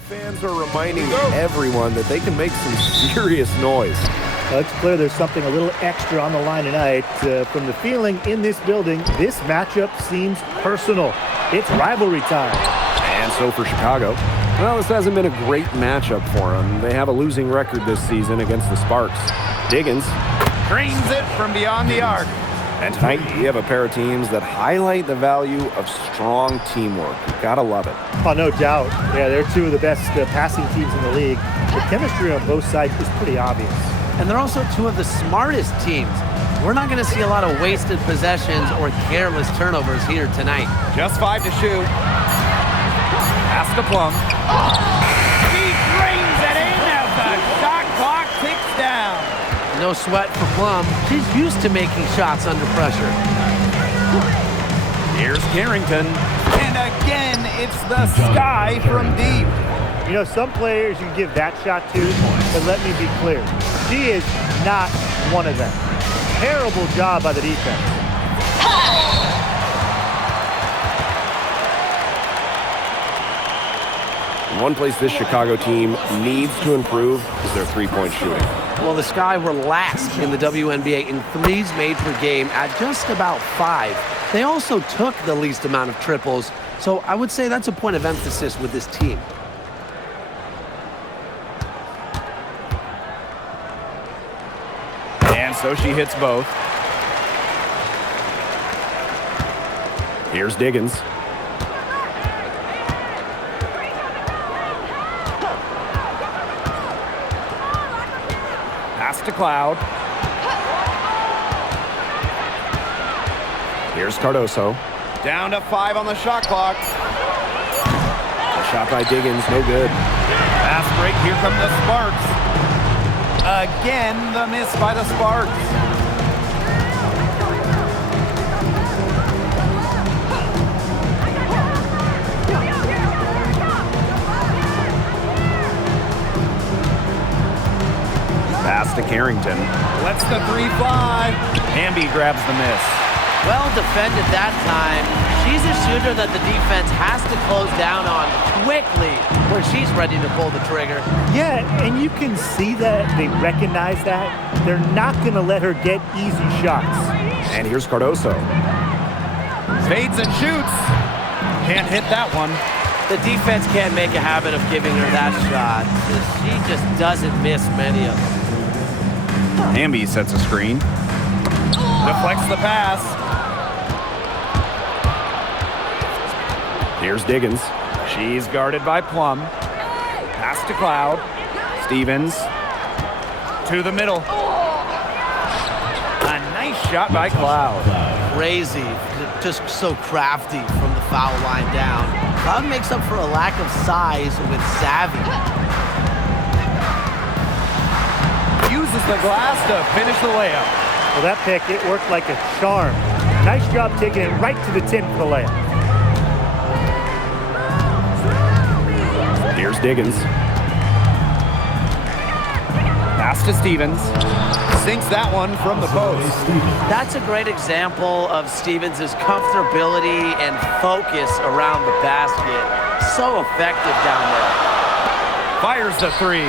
Fans are reminding everyone that they can make some serious noise. It's clear there's something a little extra on the line tonight. From the feeling in this building, this matchup seems personal. It's rivalry time. And so for Chicago, well, this hasn't been a great matchup for them. They have a losing record this season against the Sparks. Diggins drains it from beyond the arc. And tonight, we have a pair of teams that highlight the value of strong teamwork. You gotta love it. Oh, no doubt. Yeah, they're two of the best passing teams in the league. The chemistry on both sides is pretty obvious. And they're also two of the smartest teams. We're not going to see a lot of wasted possessions or careless turnovers here tonight. Just 5 to shoot. Pass to Plum. He drains it in as the shot clock ticks down. No sweat for Plum. She's used to making shots under pressure. Here's Carrington. And again, it's the sky from deep. You know, some players you give that shot to, but let me be clear. She is not one of them. Terrible job by the defense. One place this Chicago team needs to improve is their three-point shooting. Well, the Sky were last in the WNBA in threes made per game at just about 5. They also took the least amount of triples, so I would say that's a point of emphasis with this team. And so she hits both. Here's Diggins. Pass to Cloud. Here's Cardoso. Down to 5 on the shot clock. A shot by Diggins, no good. Fast break, here come the Sparks. Again, the miss by the Sparks. Pass to Carrington. Lets the 3 fly. Hamby grabs the miss. Well defended that time. She's a shooter that the defense has to close down on quickly when she's ready to pull the trigger. Yeah, and you can see that they recognize that. They're not going to let her get easy shots. And here's Cardoso. Fades and shoots. Can't hit that one. The defense can't make a habit of giving her that shot. She just doesn't miss many of them. Hamby sets a screen. Deflects the pass. Here's Diggins. She's guarded by Plum. Pass to Cloud. Stevens. To the middle. A nice shot by Cloud. Crazy. Just so crafty from the foul line down. Cloud makes up for a lack of size with savvy. Uses the glass to finish the layup. Well, that pick, it worked like a charm. Nice job taking it right to the tin for the layup. Here's Diggins. Pass to Stevens. Sinks that one from the post. That's a great example of Stevens' comfortability and focus around the basket. So effective down there. Fires the 3.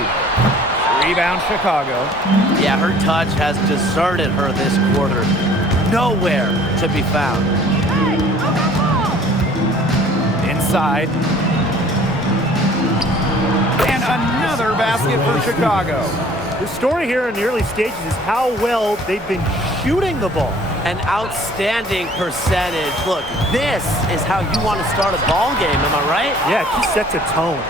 Rebound Chicago. Yeah, her touch has deserted her this quarter. Nowhere to be found. Inside. And another basket for Chicago. The story here in the early stages is how well they've been shooting the ball. An outstanding percentage. Look, this is how you want to start a ball game, am I right? Yeah, she sets a tone.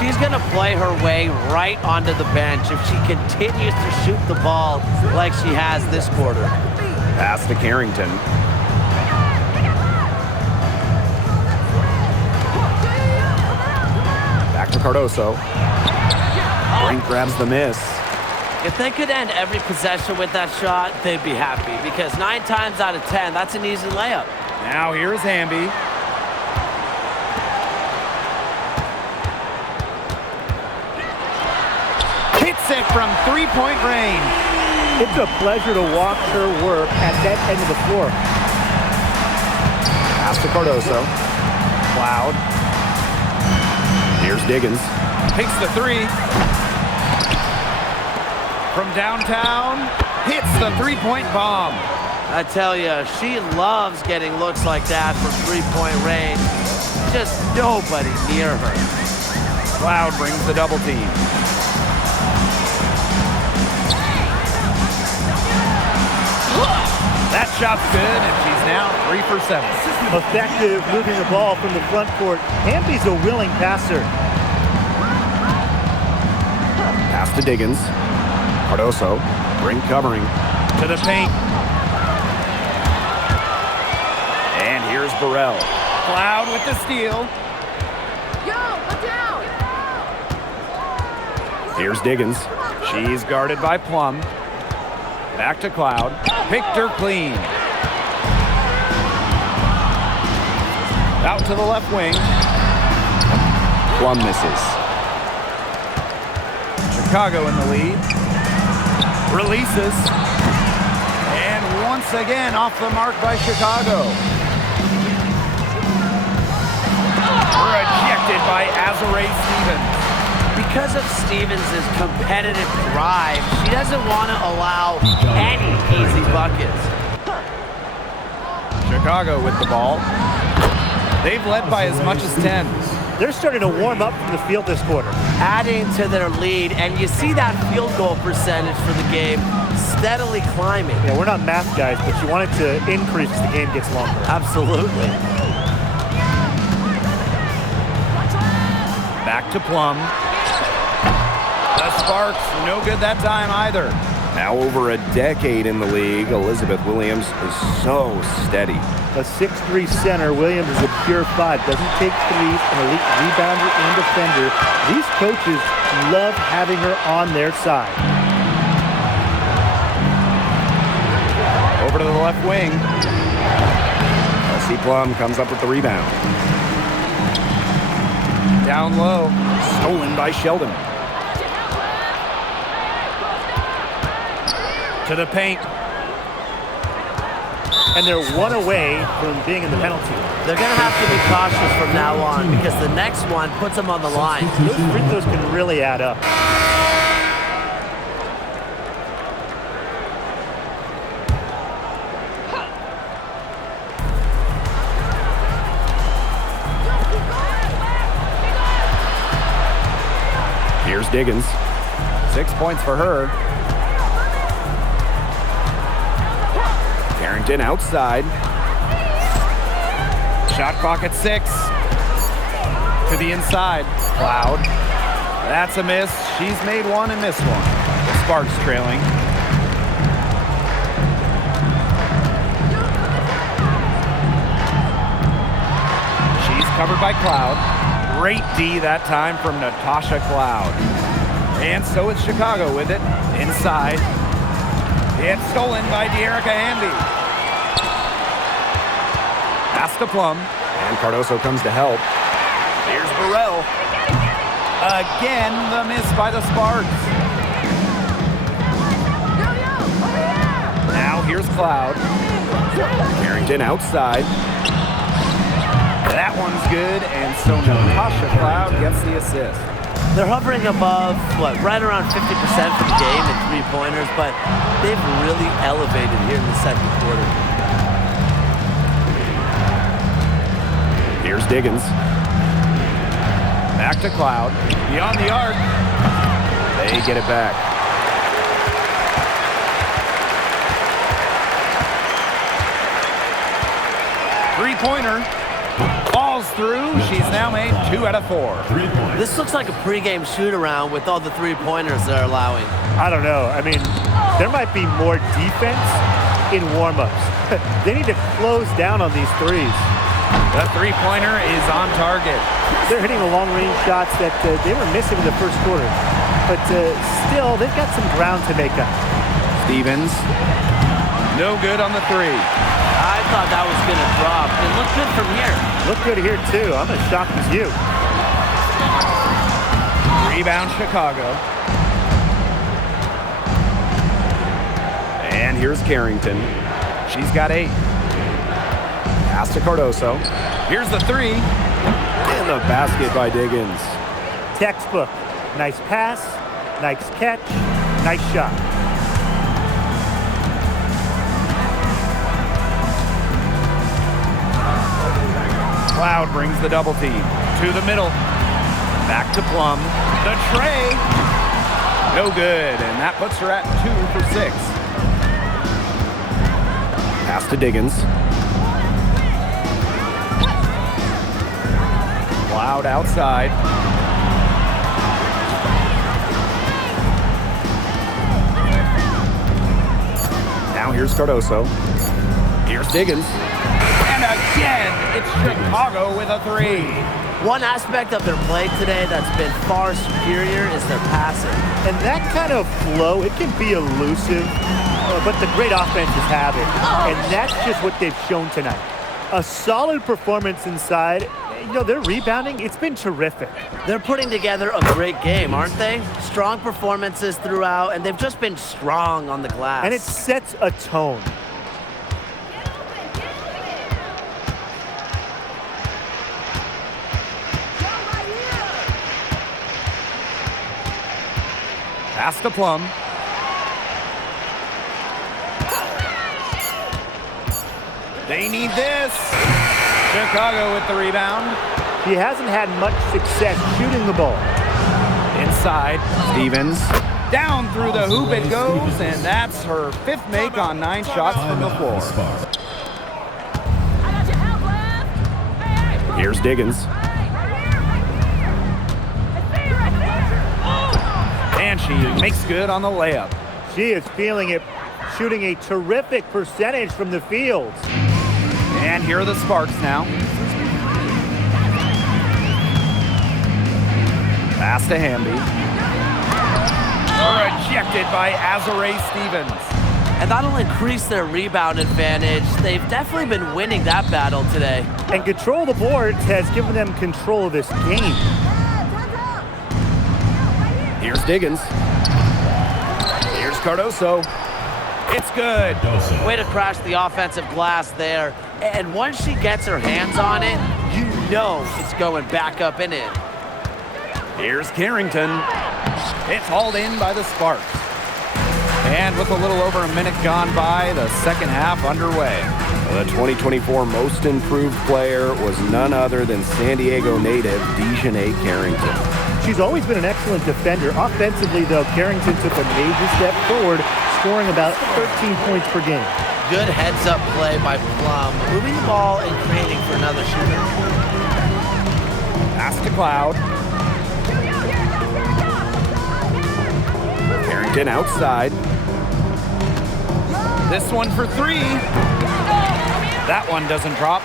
She's going to play her way right onto the bench if she continues to shoot the ball like she has this quarter. Pass to Carrington. Back to Cardoso. Brink grabs the miss. If they could end every possession with that shot, they'd be happy because 9 times out of 10, that's an easy layup. Now here's Hamby. Hits it from 3-point range. It's a pleasure to watch her work at that end of the floor. Pass to Cardoso. Cloud. Here's Diggins. Takes the three. From downtown, hits the three-point bomb. I tell you, she loves getting looks like that from three-point range. Just nobody near her. Cloud brings the double team. That shot's good, and she's now 3 for 7. Effective moving the ball from the front court. Hamby's a willing passer. Pass to Diggins. Cardoso, ring covering. To the paint. And here's Burrell. Cloud with the steal. Here's Diggins. She's guarded by Plum. Back to Cloud. Picked her clean. Out to the left wing. Plum misses. Chicago in the lead. Releases. And once again off the mark by Chicago. Rejected by Azurá Stevens. Because of Stevens' competitive drive, she doesn't want to allow any easy buckets. Chicago with the ball. They've led by as much as 10. They're starting to warm up from the field this quarter. Adding to their lead, and you see that field goal percentage for the game steadily climbing. Yeah, we're not math guys, but you want it to increase as the game gets longer. Absolutely. Back to Plum. The Sparks, no good that time either. Now over a decade in the league, Elizabeth Williams is so steady. A 6'3" center, Williams is a pure 5. Doesn't take threes, an elite rebounder and defender. These coaches love having her on their side. Over to the left wing. Kelsey Plum comes up with the rebound. Down low. Stolen by Sheldon. To the paint. And they're one away from being in the penalty. They're going to have to be cautious from now on because the next one puts them on the line. Those free throws can really add up. Here's Diggins. 6 points for her. Carrington outside. Shot clock at 6. To the inside. Cloud. That's a miss. She's made one and missed one. The Sparks trailing. She's covered by Cloud. Great D that time from Natasha Cloud. And so it's Chicago with it. Inside. It's stolen by De'Erica Hamby. Pass to Plum. And Cardoso comes to help. Here's Burrell. Again, the miss by the Sparks. Now here's Cloud. Carrington outside. That one's good, and so Natasha Cloud gets the assist. They're hovering above, right around 50% for the game in three-pointers, but they've really elevated here in the second quarter. Here's Diggins. Back to Cloud. Beyond the arc. They get it back. Three-pointer. Falls through. She's now made 2 out of 4. This looks like a pregame shoot-around with all the three-pointers they're allowing. I don't know. I mean, there might be more defense in warm-ups. They need to close down on these threes. The three-pointer is on target. They're hitting the long-range shots that they were missing in the first quarter. But still, they've got some ground to make up. Stevens. No good on the three. I thought that was going to drop. It looked good from here. Look good here, too. I'm as shocked as you. Rebound Chicago. And here's Carrington. She's got 8. Pass to Cardoso. Here's the three. And the basket by Diggins. Textbook. Nice pass, nice catch, nice shot. Cloud brings the double team to the middle. Back to Plum. The tray. No good, and that puts her at 2 for 6. Pass to Diggins. Cloud outside. Now here's Cardoso. Here's Diggins. And again, it's Chicago with a 3. One aspect of their play today that's been far superior is their passing. And that kind of flow, it can be elusive, but the great offenses have it. And that's just what they've shown tonight. A solid performance inside. You know, their rebounding, it's been terrific. They're putting together a great game, aren't they? Strong performances throughout, and they've just been strong on the glass. And it sets a tone. Pass to Plum. They need this. Chicago with the rebound. He hasn't had much success shooting the ball. Inside, Stevens. Down through the hoop it goes, and that's her 5th make on 9 shots from the floor. Here's Diggins. And she makes good on the layup. She is feeling it, shooting a terrific percentage from the field. And here are the Sparks now. Pass to Hamby. Rejected by Azare Stevens. And that'll increase their rebound advantage. They've definitely been winning that battle today. And control of the boards has given them control of this game. Here's Diggins. Here's Cardoso. It's good. Way to crash the offensive glass there. And once she gets her hands on it, you know it's going back up and in. Here's Carrington. It's hauled in by the Sparks. And with a little over a minute gone by, the second half underway. The 2024 Most Improved Player was none other than San Diego native Dejanay Carrington. She's always been an excellent defender. Offensively, though, Carrington took a major step forward, scoring about 13 points per game. Good heads-up play by Plum, moving the ball and creating for another shooter. Pass to Cloud. Carrington outside. This one for 3. That one doesn't drop.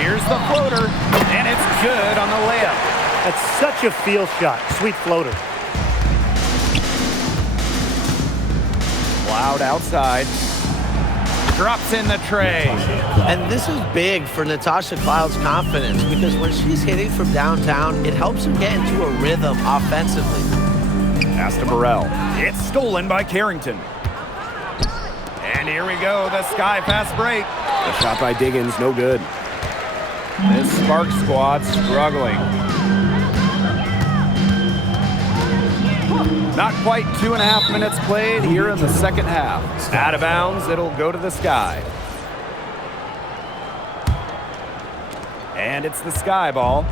Here's the floater, and it's good on the layup. That's such a feel shot. Sweet floater. Cloud outside. Drops in the tray. And this is big for Natasha Cloud's confidence because when she's hitting from downtown, it helps her get into a rhythm offensively. Pass to Burrell. It's stolen by Carrington. And here we go, the sky pass break. The shot by Diggins, no good. This Spark squad struggling. Not quite 2.5 minutes played here in the second half. Out of bounds, it'll go to the Sky. And it's the Sky ball.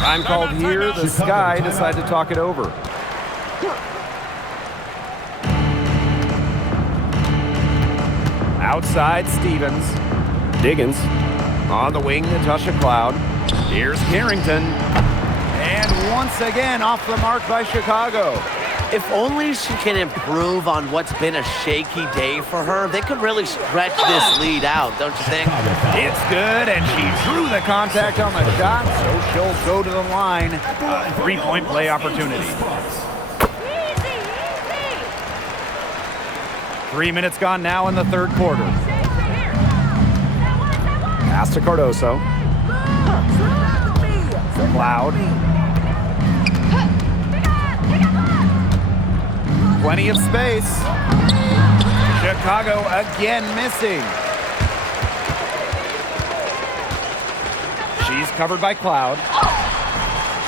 Time called here. The Sky decide to talk it over. Outside, Stevens. Diggins. On the wing, Natasha Cloud. Here's Carrington. And once again, off the mark by Chicago. If only she can improve on what's been a shaky day for her, they could really stretch this lead out, don't you think? It's good, and she drew the contact on the shot, so she'll go to the line. A 3-point play opportunity. 3 minutes gone now in the third quarter. Pass to Cardoso. Cloud. Plenty of space. Chicago again missing. She's covered by Cloud.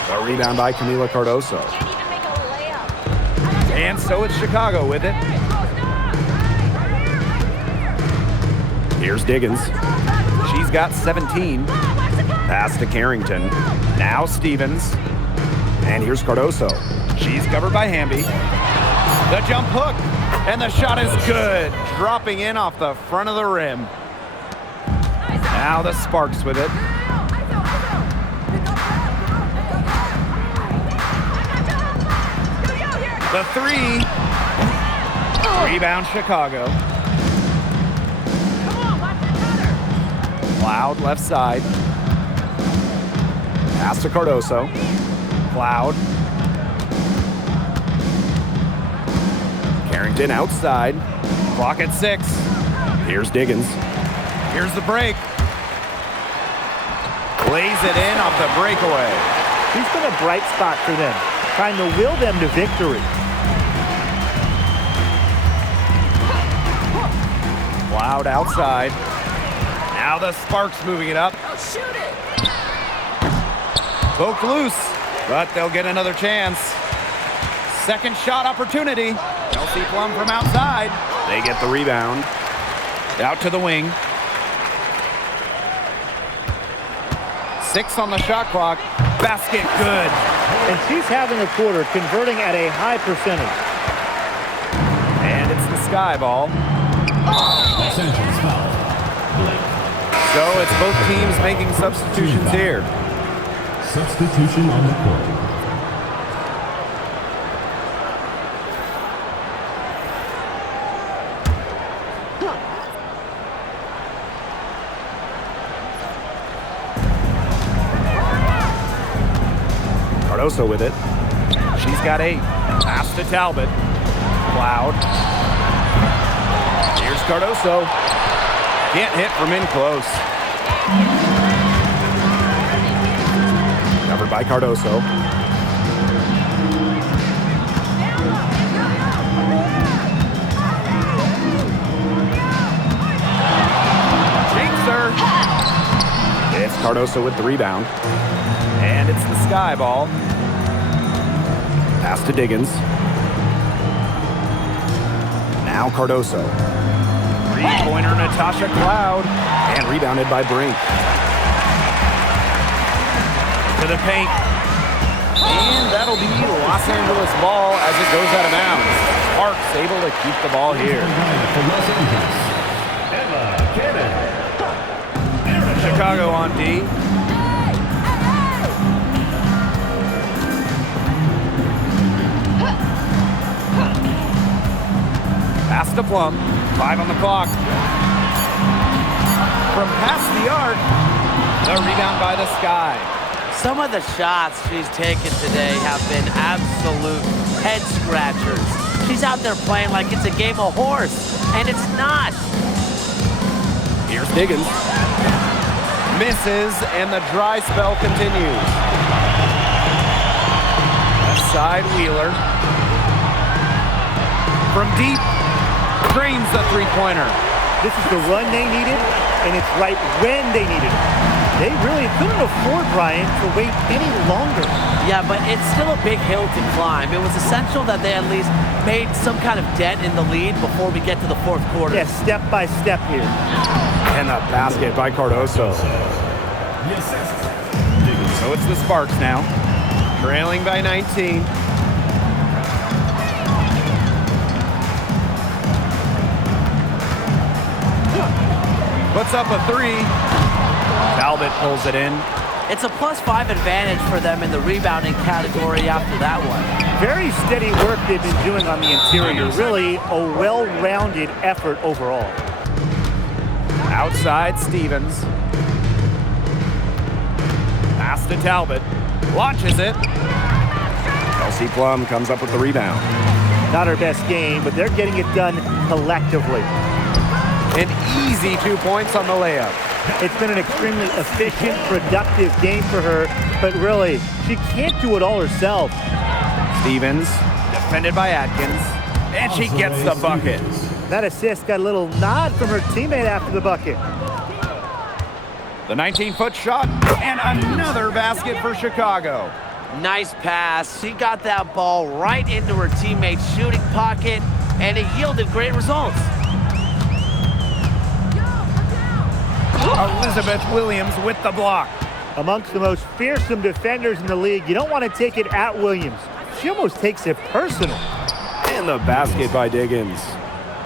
The rebound by Camila Cardoso. And so it's Chicago with it. Here's Diggins. She's got 17. Pass to Carrington. Now Stevens. And here's Cardoso. She's covered by Hamby. The jump hook. And the shot is good. Dropping in off the front of the rim. Now the Sparks with it. The three. Rebound Chicago. Cloud left side. Pass to Cardoso. Cloud. Carrington outside. Clock at 6. Here's Diggins. Here's the break. Lays it in off the breakaway. He's been a bright spot for them, trying to will them to victory. Cloud outside. Now the Sparks moving it up. Poked loose, but they'll get another chance. Second shot opportunity. Kelsey Plum from outside. They get the rebound. Out to the wing. 6 on the shot clock. Basket good. And she's having a quarter, converting at a high percentage. And it's the Sky ball. So it's both teams making substitutions here. Substitution on the court. Cardoso with it. She's got 8. Pass to Talbot. Cloud. Here's Cardoso. Can't hit from in close. Covered by Cardoso. Jinx her. It's Cardoso with the rebound. And it's the Sky ball. Pass to Diggins. Now Cardoso. Three-pointer Natasha Cloud. And rebounded by Brink. To the paint. And that'll be Los Angeles ball as it goes out of bounds. Sparks able to keep the ball here. Chicago on D. Pass to Plum. 5 on the clock. From past the arc, the rebound by the Sky. Some of the shots she's taken today have been absolute head scratchers. She's out there playing like it's a game of horse, and it's not. Here's Diggins. Misses, and the dry spell continues. Left side Wheeler. From deep, drains the three-pointer. This is the run they needed, and it's right when they needed it. They really couldn't afford, Brian, to wait any longer. Yeah, but it's still a big hill to climb. It was essential that they at least made some kind of dent in the lead before we get to the fourth quarter. Yeah, step by step here. And the basket by Cardoso. So it's the Sparks now, trailing by 19. Puts up a 3. Talbot pulls it in. It's a +5 advantage for them in the rebounding category after that one. Very steady work they've been doing on the interior. Really a well-rounded effort overall. Outside Stevens. Pass to Talbot. Launches it. Kelsey Plum comes up with the rebound. Not her best game, but they're getting it done collectively. An easy 2 points on the layup. It's been an extremely efficient, productive game for her, but really, she can't do it all herself. Stevens, defended by Atkins, and she gets the bucket. That assist got a little nod from her teammate after the bucket. The 19-foot shot, and another basket for Chicago. Nice pass. She got that ball right into her teammate's shooting pocket, and it yielded great results. Elizabeth Williams with the block. Amongst the most fearsome defenders in the league, you don't want to take it at Williams. She almost takes it personal. And the basket by Diggins.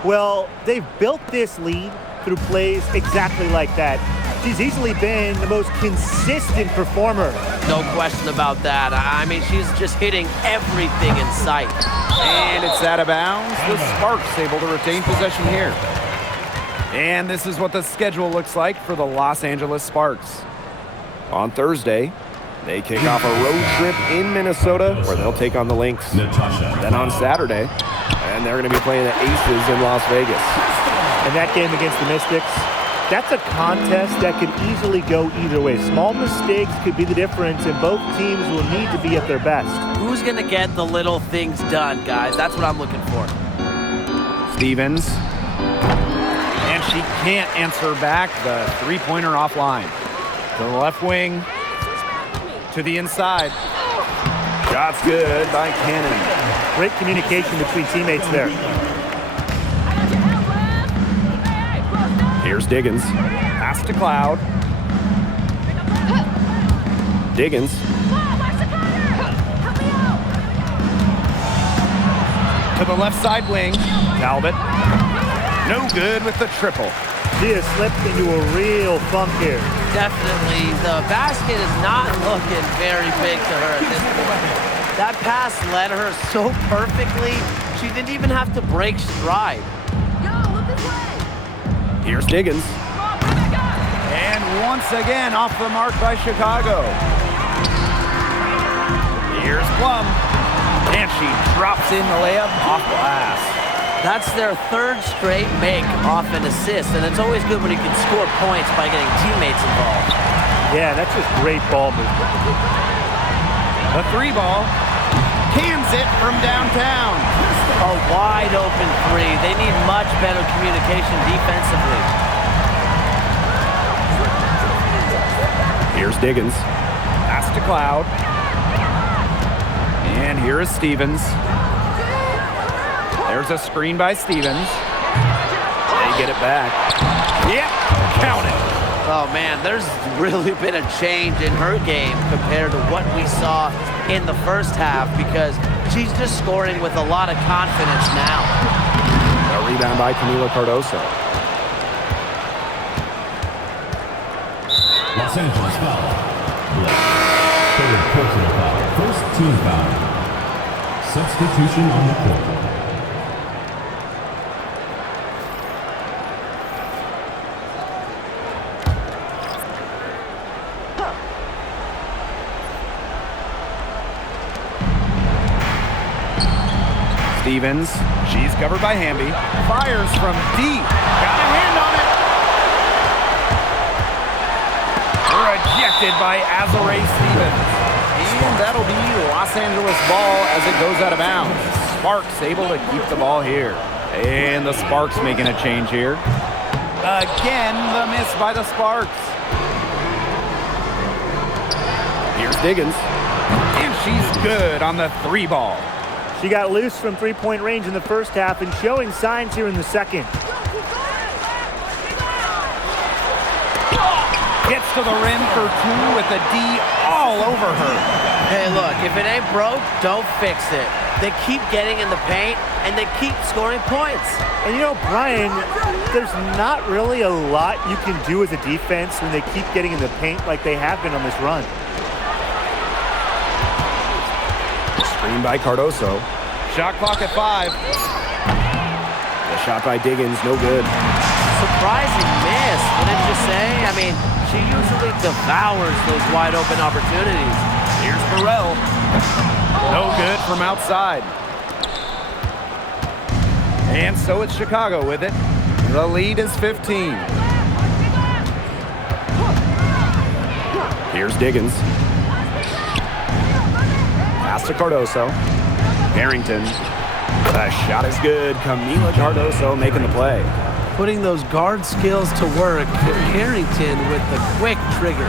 Well, they've built this lead through plays exactly like that. She's easily been the most consistent performer. No question about that. I mean, she's just hitting everything in sight. And it's out of bounds. The Sparks able to retain possession here. And this is what the schedule looks like for the Los Angeles Sparks. On Thursday, they kick off a road trip in Minnesota where they'll take on the Lynx. Then on Saturday, and they're going to be playing the Aces in Las Vegas. And that game against the Mystics, that's a contest that could easily go either way. Small mistakes could be the difference, and both teams will need to be at their best. Who's going to get the little things done, guys? That's what I'm looking for. Stevens. And she can't answer back the three-pointer offline. To the left wing. To the inside. Shot's good by Cannon. Great communication between teammates there. Here's Diggins. Pass to Cloud. Diggins. To the left side wing. Talbot. No good with the triple. She has slipped into a real funk here. Definitely. The basket is not looking very big to her at this point. That pass led her so perfectly, she didn't even have to break stride. Here's Diggins. And once again, off the mark by Chicago. Here's Plum. And she drops in the layup off glass. That's their third straight make off an assist, and it's always good when you can score points by getting teammates involved. Yeah, that's just great ball movement. The three ball. Cans it from downtown. A wide open three. They need much better communication defensively. Here's Diggins. Pass to Cloud. And here is Stevens. There's a screen by Stevens. They get it back. Yep, count it. Oh, man, there's really been a change in her game compared to what we saw in the first half because she's just scoring with a lot of confidence now. A rebound by Camila Cardoso. Los Angeles foul. Third personal foul. First team foul. Substitution on the court. Stevens, she's covered by Hamby. Fires from deep. Got a hand on it. Rejected by Azurá Stevens. And that'll be Los Angeles ball as it goes out of bounds. Sparks able to keep the ball here. And the Sparks making a change here. Again, the miss by the Sparks. Here's Diggins. And she's good on the three ball. She got loose from three-point range in the first half and showing signs here in the second. Gets to the rim for two with a D all over her. Hey, look, if it ain't broke, don't fix it. They keep getting in the paint, and they keep scoring points. And you know, Brian, there's not really a lot you can do as a defense when they keep getting in the paint like they have been on this run. Screen by Cardoso. Shot clock at 5. The shot by Diggins, no good. Surprising miss, wouldn't you say? I mean, she usually devours those wide open opportunities. Here's Burrell. No good from outside. And so it's Chicago with it. The lead is 15. Here's Diggins. Pass to Cardoso. Barrington. The shot is good. Camila Cardoso making the play. putting those guard skills to work. Carrington with the quick trigger.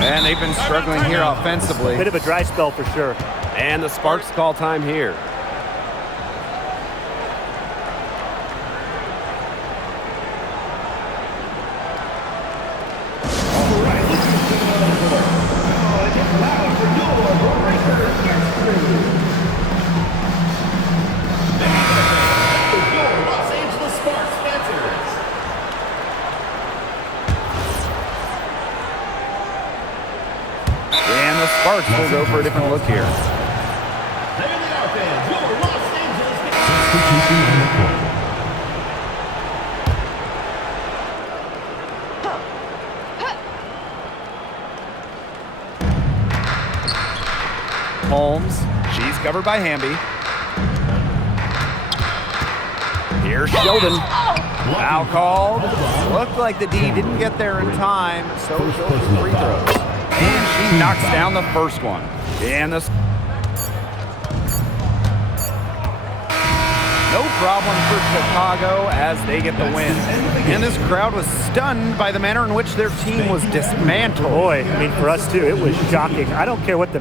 And they've been struggling here offensively. Bit of a dry spell for sure. And the Sparks call time here. And the Sparks will go for a different look here. Substitution on the court. Holmes, she's covered by Hamby. Here's Sheldon. Foul called. Looked like the D didn't get there in time, so she'll do free throws. And she knocks down the first one. And the no problem for Chicago as they get the win. And this crowd was stunned by the manner in which their team was dismantled. Boy, I mean, for us too, it was shocking. I don't care what the